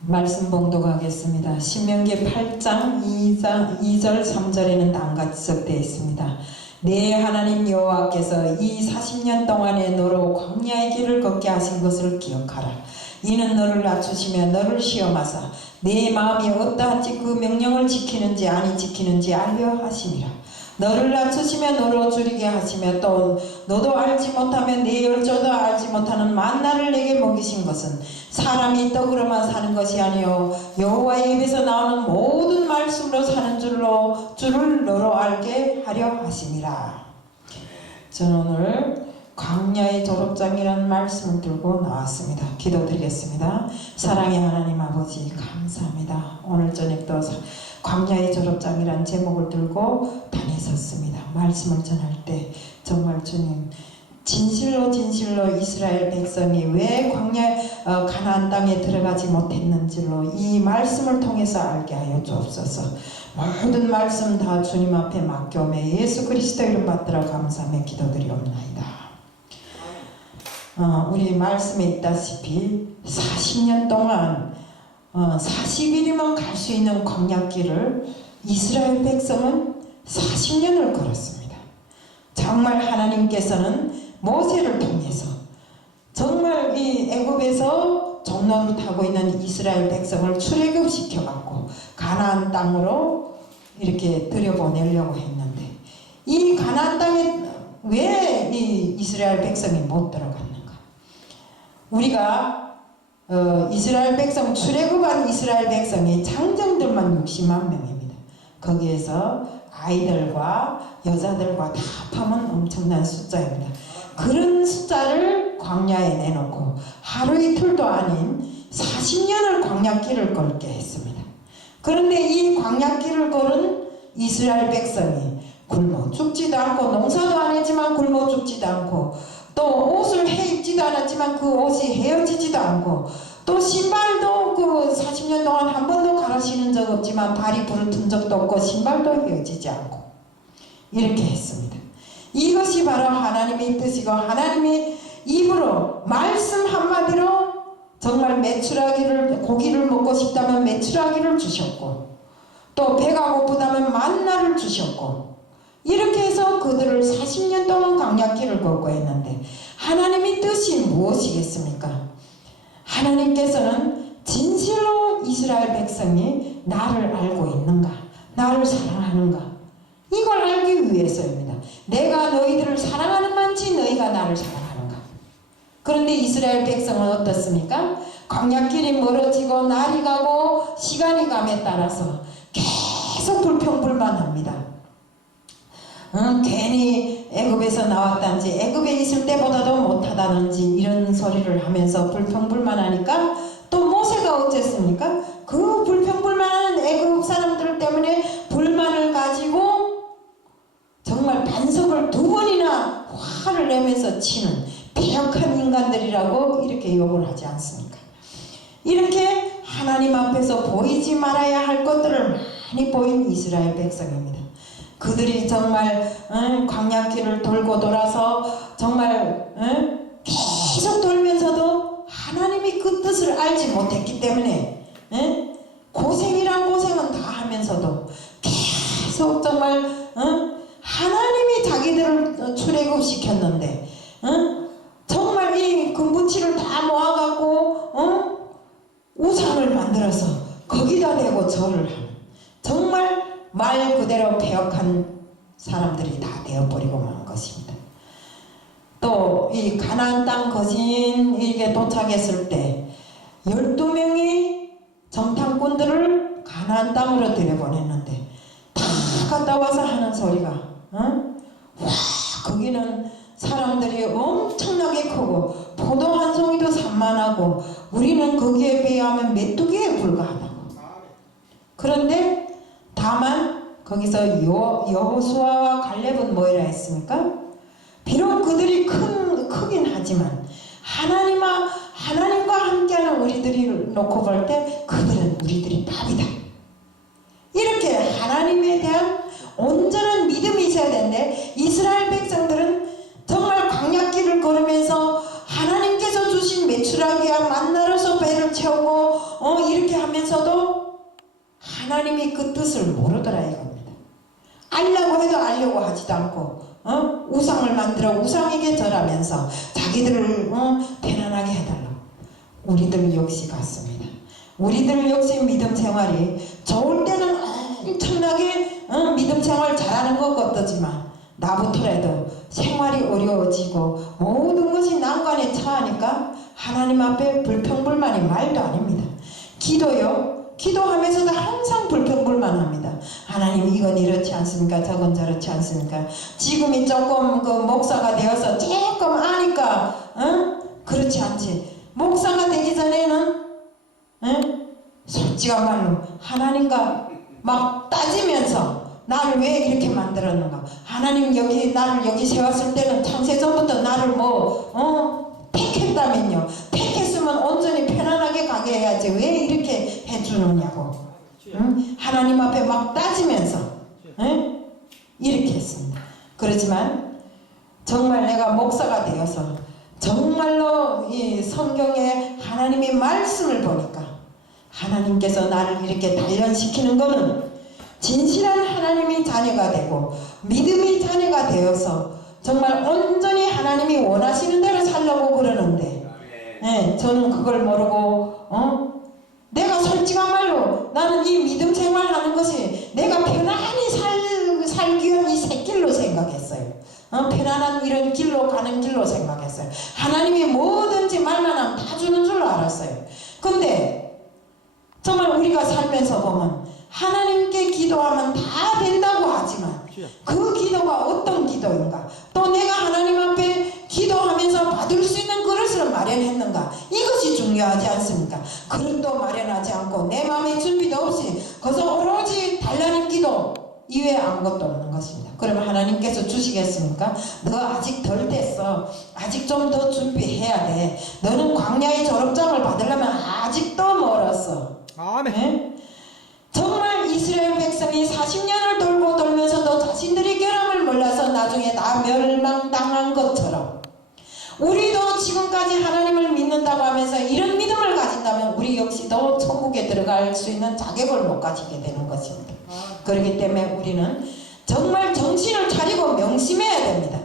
말씀 봉독하겠습니다. 신명기 8장 2절 3절에는 다음같이 기록되어 있습니다. 내 하나님 여호와께서 이 40년 동안에 너로 광야의 길을 걷게 하신 것을 기억하라. 이는 너를 낮추시며 너를 시험하사 내 마음이 어떠한지 그 명령을 지키는지 아니 지키는지 알려 하심이라. 너를 낮추시며 너로 줄이게 하시며 또 너도 알지 못하며 내 열조도 알지 못하는 만나를 내게 먹이신 것은 사람이 떡으로만 사는 것이 아니요 여호와의 입에서 나오는 모든 말씀으로 사는 줄을 너로 알게 하려 하심이라. 저는 오늘 광야의 졸업장이라는 말씀을 들고 나왔습니다. 기도드리겠습니다. 사랑의 하나님 아버지 감사합니다. 오늘 저녁도 광야의 졸업장이라는 제목을 들고 다녔었습니다. 말씀을 전할 때 정말 주님 진실로 이스라엘 백성이 왜 가나안 땅에 들어가지 못했는지로 이 말씀을 통해서 알게 하여 주옵소서. 모든 말씀 다 주님 앞에 맡겨오며 예수 그리스도 이름 받들어 감사하며 기도드리옵나이다. 우리 말씀에 있다시피 40년 동안 40일이면 갈 수 있는 광야길을 이스라엘 백성은 40년을 걸었습니다. 정말 하나님께서는 모세를 통해서 정말 이 애굽에서 종로를 타고 있는 이스라엘 백성을 출애굽시켜갖고 가나안 땅으로 이렇게 들여보내려고 했는데 이 가나안 땅에 왜 이 이스라엘 백성이 못 들어갔는가? 우리가 이스라엘 백성 출애굽한 이스라엘 백성이 장정들만 60만 명입니다. 거기에서 아이들과 여자들과 다 합하면 엄청난 숫자입니다. 그런 숫자를 광야에 내놓고 하루 이틀도 아닌 40년을 광야길을 걸게 했습니다. 그런데 이 광야길을 걸은 이스라엘 백성이 굶어 죽지도 않고 농사도 안 했지만 굶어 죽지도 않고 또 옷을 해입지도 않았지만 그 옷이 헤어지지도 않고 또 신발도 그 40년 동안 한 번도 갈아 신은 적 없지만 발이 부르튼 적도 없고 신발도 헤어지지 않고 이렇게 했습니다. 이것이 바로 하나님의 뜻이고 하나님의 입으로 말씀 한마디로 정말 고기를 먹고 싶다면 메추라기를 주셨고 또 배가 고프다면 만나를 주셨고 이렇게 해서 그들을 40년 동안 광야길을 걷고 했는데 하나님의 뜻이 무엇이겠습니까? 하나님께서는 진실로 이스라엘 백성이 나를 알고 있는가? 나를 사랑하는가? 이걸 알기 위해서입니다. 내가 너희들을 사랑하는 만치 너희가 나를 사랑하는가? 그런데 이스라엘 백성은 어떻습니까? 광야길이 멀어지고 날이 가고 시간이 감에 따라서 계속 불평불만합니다. 괜히 애굽에서 나왔단지 애굽에 있을 때보다도 못하다는지 이런 소리를 하면서 불평불만하니까 또 모세가 어쨌습니까? 그 불평불만한 애굽 사람들 때문에 불만을 가지고 정말 반석을 2번이나 화를 내면서 치는 배역한 인간들이라고 이렇게 욕을 하지 않습니까? 이렇게 하나님 앞에서 보이지 말아야 할 것들을 많이 보인 이스라엘 백성입니다. 그들이 정말 광야길을 돌고 돌아서 정말 계속 돌면서도 하나님이 그 뜻을 알지 못했기 때문에 고생이란 고생은 다 하면서도 계속 정말 하나님이 자기들을 출애굽시켰는데 정말 이 금붙이를 다 모아갖고 우상을 만들어서 거기다 대고 절을 하는 정말 말 그대로 배역한 사람들이 다 되어버리고 만 것입니다. 또 이 가나안 땅 거진에게 도착했을 때 12명이 정탐꾼들을 가나안 땅으로 들여보냈는데 다 갔다 와서 하는 소리가 와 거기는 사람들이 엄청나게 크고 포도 한 송이도 산만하고 우리는 거기에 비하면 메뚜기에 불과하다고. 그런데 다만 거기서 여호수아와 갈렙은 뭐라 했습니까? 비록 그들이 크긴 하지만 하나님과 함께하는 우리들이 놓고 볼 때 그들은 우리들이 밥이다. 이렇게 하나님에 대한 온전한 믿음이 있어야 되는데 이스라엘 백성들은 정말 광야길을 걸으면서 하나님께서 주신 메추라기와 만나로서 배를 채우고 이렇게 하면서도 하나님이 그 뜻을 모르더라 이겁니다. 알려고 해도 알려고 하지도 않고 우상을 만들어 우상에게 절하면서 자기들을 편안하게 해달라고. 우리들 역시 같습니다. 우리들 역시 믿음 생활이 좋을 때는 엄청나게 믿음 생활 잘하는 것 같지만 나부터라도 생활이 어려워지고 모든 것이 난관에 처하니까 하나님 앞에 불평불만이 말도 아닙니다. 기도하면서도 항상 불평불만합니다. 하나님 이건 이렇지 않습니까? 저건 저렇지 않습니까? 지금이 조금 그 목사가 되어서 조금 아니까 그렇지 않지. 목사가 되기 전에는 솔직한 말로 하나님과 막 따지면서 나를 왜 이렇게 만들었는가? 하나님 나를 여기 세웠을 때는 창세전부터 나를 택했다면요. 택했으면 온전히 편안하게 가게 해야지 왜 이렇게 해주느냐고. 하나님 앞에 막 따지면서 이렇게 했습니다. 그렇지만 정말 내가 목사가 되어서 정말로 이 성경에 하나님의 말씀을 보니까 하나님께서 나를 이렇게 단련시키는 것은 진실한 하나님의 자녀가 되고 믿음의 자녀가 되어서 정말 온전히 하나님이 원하시는 대로 살려고 그러는데 저는 그걸 모르고 내가 솔직한 말로 나는 이 믿음 생활하는 것이 내가 편안히 살기 위한 이 새길로 생각했어요. 편안한 이런 길로 가는 길로 생각했어요. 하나님이 뭐든지 말만 하면 다 주는 줄로 알았어요. 근데 정말 우리가 살면서 보면 하나님께 기도하면 다 된다고 하지만 그 기도가 어떤 기도인가, 또 내가 하나님 앞에 기도하면서 받을 수 있는 그릇을 마련했는가, 이것이 중요하지 않습니까? 그릇도 마련하지 않고 내 마음의 준비도 없이 거기서 오로지 달라는 기도 이외에 아무것도 없는 것입니다. 그러면 하나님께서 주시겠습니까? 너 아직 덜 됐어. 아직 좀 더 준비해야 돼. 너는 광야의 졸업장을 받으려면 아직도 멀었어. 아멘. 네? 정말 이스라엘 백성이 40년을 돌고 돌면서도 자신들이 결함을 몰라서 나중에 다 멸망당한 것처럼 우리도 지금까지 하나님을 믿는다고 하면서 이런 믿음을 가진다면 우리 역시도 천국에 들어갈 수 있는 자격을 못 가지게 되는 것입니다. 그렇기 때문에 우리는 정말 정신을 차리고 명심해야 됩니다.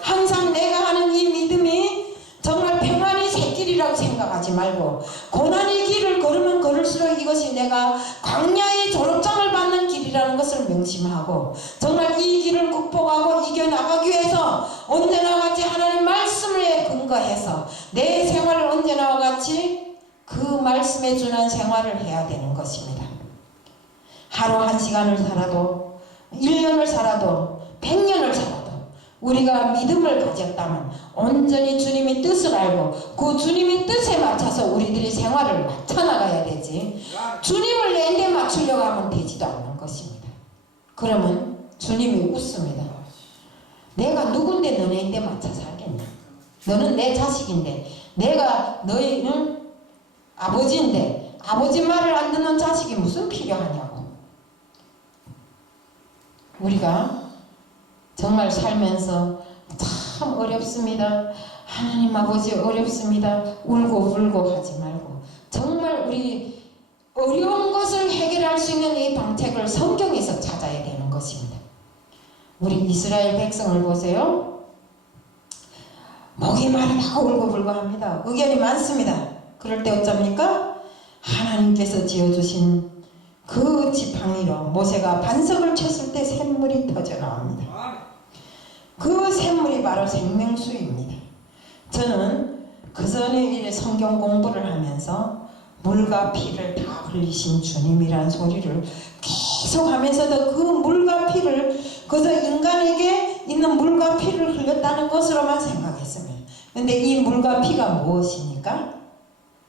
항상 내가 하는 이 믿음이 정말 평안이 새 길이라고 생각하지 말고 고난의 길을 걸으면 걸을수록 이것이 내가 광야의 졸업장을 받는 길이라는 것을 명심하고 정말 이 길을 극복하고 이겨나가기 위해서 언제나 같이 하나님 말씀에 근거해서 내 생활을 언제나 같이 그 말씀에 준한 생활을 해야 되는 것입니다. 하루 1시간을 살아도 1년을 살아도 100년을 살아도 우리가 믿음을 가졌다면 온전히 주님의 뜻을 알고 그 주님의 뜻에 맞춰서 우리들이 생활을 맞춰나가야 되지, 주님을 내데 맞추려고 하면 되지도 않는 것입니다. 그러면 주님이 웃습니다. 내가 누군데 너네인데 맞춰 살겠냐? 너는 내 자식인데, 내가 너희 아버지인데 아버지 말을 안 듣는 자식이 무슨 필요하냐고. 우리가 정말 살면서 참 어렵습니다. 하나님 아버지 어렵습니다. 울고 불고 하지 말고 정말 우리 어려운 것을 해결할 수 있는 이 방책을 성경에서 찾아야 되는 것입니다. 우리 이스라엘 백성을 보세요. 목이 마르다고 울고 불고 합니다. 의견이 많습니다. 그럴 때 어쩝니까? 하나님께서 지어주신 그 지팡이로 모세가 반석을 쳤을 때 샘물이 터져 나옵니다. 그 샘물이 바로 생명수입니다. 저는 그 전에 성경 공부를 하면서 물과 피를 다 흘리신 주님이란 소리를 계속 하면서도 그 물과 피를 그저 인간에게 있는 물과 피를 흘렸다는 것으로만 생각했습니다. 그런데 이 물과 피가 무엇입니까?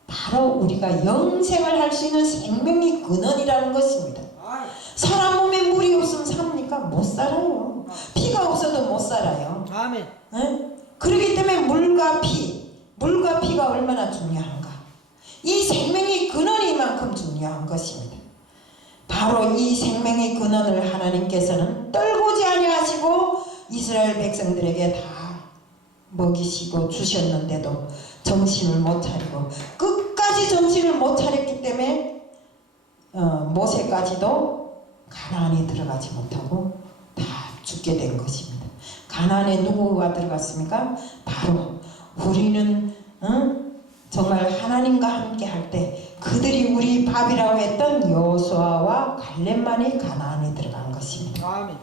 바로 우리가 영생을 할 수 있는 생명의 근원이라는 것입니다. 사람 몸에 물이 없으면 삽니까? 못 살아요. 피가 없어도 못 살아요. 아멘. 네? 그렇기 때문에 물과 피가 얼마나 중요한가. 이 생명의 근원이 이만큼 중요한 것입니다. 바로 이 생명의 근원을 하나님께서는 떨고지 아니하시고 이스라엘 백성들에게 다 먹이시고 주셨는데도 정신을 못 차리고 끝까지 정신을 못 차렸기 때문에 모세까지도 가나안에 들어가지 못하고 다 죽게 된 것입니다. 가나안에 누구가 들어갔습니까? 바로 우리는 정말 하나님과 함께 할 때 그들이 우리 밥이라고 했던 여호수아와 갈렙만이 가나안에 들어간 것입니다. 아멘.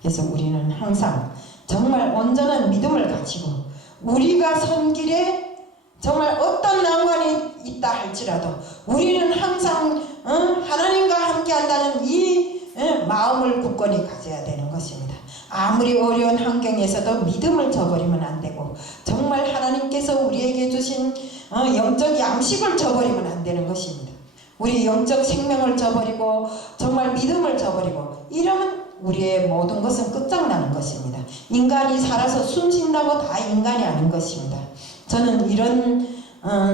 그래서 우리는 항상 정말 온전한 믿음을 가지고 우리가 선 길에 정말 어떤 난관이 있다 할지라도 우리는 항상 하나님과 함께 한다는 이 마음을 굳건히 가져야 되는 것입니다. 아무리 어려운 환경에서도 믿음을 저버리면 안 되고 정말 하나님께서 우리에게 주신 영적 양식을 저버리면 안 되는 것입니다. 우리 영적 생명을 저버리고 정말 믿음을 저버리고 이러면 우리의 모든 것은 끝장나는 것입니다. 인간이 살아서 숨 쉰다고 다 인간이 아닌 것입니다. 저는 이런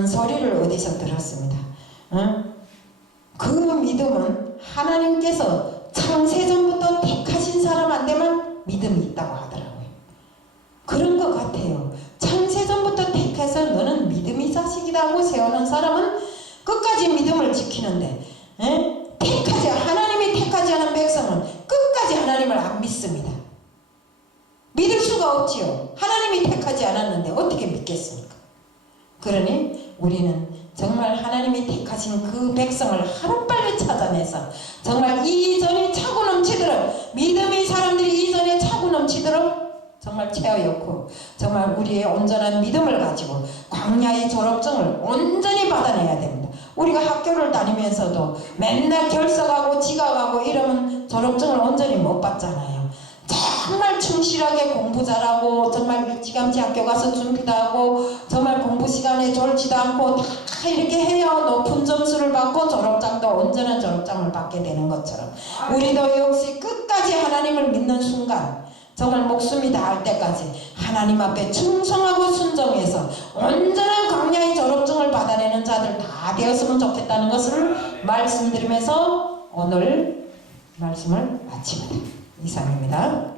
소리를 어디서 들었습니다. 그 믿음은 하나님께서 창세전부터 택하신 사람한테만 믿음이 있다고 하더라고요. 그런 것 같아요. 창세전부터 택해서 너는 믿음의 자식이다 하고 세우는 사람은 끝까지 믿음을 지키는데 하나님이 택하지 않은 백성은 끝까지 하나님을 안 믿습니다. 믿을 수가 없지요. 하나님이 택하지 않았는데 어떻게 믿겠습니까? 그러니 우리는 정말 하나님이 택하신 그 백성을 하루빨리 찾아내서 정말 이전에 차고 넘치도록 믿음의 사람들이 이전에 차고 넘치도록 정말 채워였고 정말 우리의 온전한 믿음을 가지고 광야의 졸업증을 온전히 받아내야 됩니다. 우리가 학교를 다니면서도 맨날 결석하고 지각하고 이러면 졸업증을 온전히 못 받잖아요. 정말 충실하게 공부 잘하고 정말 일찌감치 학교 가서 준비도 하고 정말 공부 시간에 졸지도 않고 다 이렇게 해야 높은 점수를 받고 졸업장도 온전한 졸업장을 받게 되는 것처럼 우리도 역시 끝까지 하나님을 믿는 순간 정말 목숨이 닿을 때까지 하나님 앞에 충성하고 순종해서 온전한 광야의 졸업증을 받아내는 자들 다 되었으면 좋겠다는 것을 말씀드리면서 오늘 말씀을 마칩니다. 이상입니다.